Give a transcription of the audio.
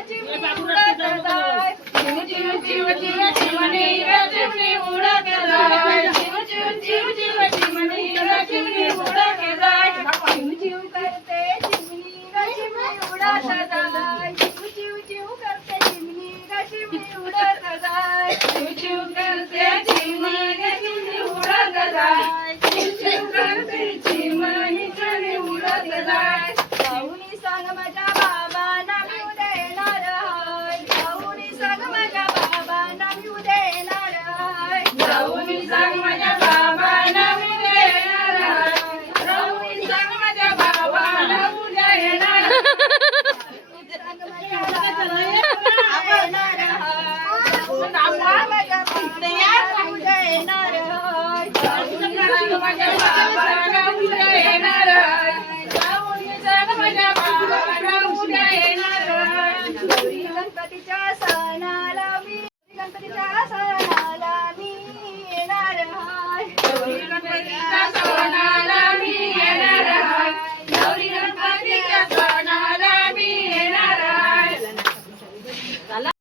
चिमणी उडत जाय चिव चिव चिव चिव चिमणी ग चिमणी उडत जाय चिव चिव चिव चिव चिमणी ग चिमणी उडत जाय चिव चिव करते चिमणी ग चिमणी उडत जाय चिव चिव चिव करते चिमणी ग चिमणी उडत जाय चिव चिव करते चिमणी ग चिमणी उडत जाय चिव चिव करते चिमणी चिमणी उडत जाय जाऊनी सांग माझ्या बाबांना मी उद्या येणार आहे जाऊनी सांग माझ्या बाबांना मी उद्या येणार आहे जाऊनी सांग माझ्या बाबांना मी उद्या येणार आहे जाऊनी सांग माझ्या बाबांना उद्या येणार आहे सांग माझ्या बाबांना येणार आहे माझ्या बाबांना उद्या येणार आहे सांग माझ्या बाबांना उद्या येणार आहे जाऊनी सांग माझ्या बाबांना उद्या येणार आहे गणपतीच्या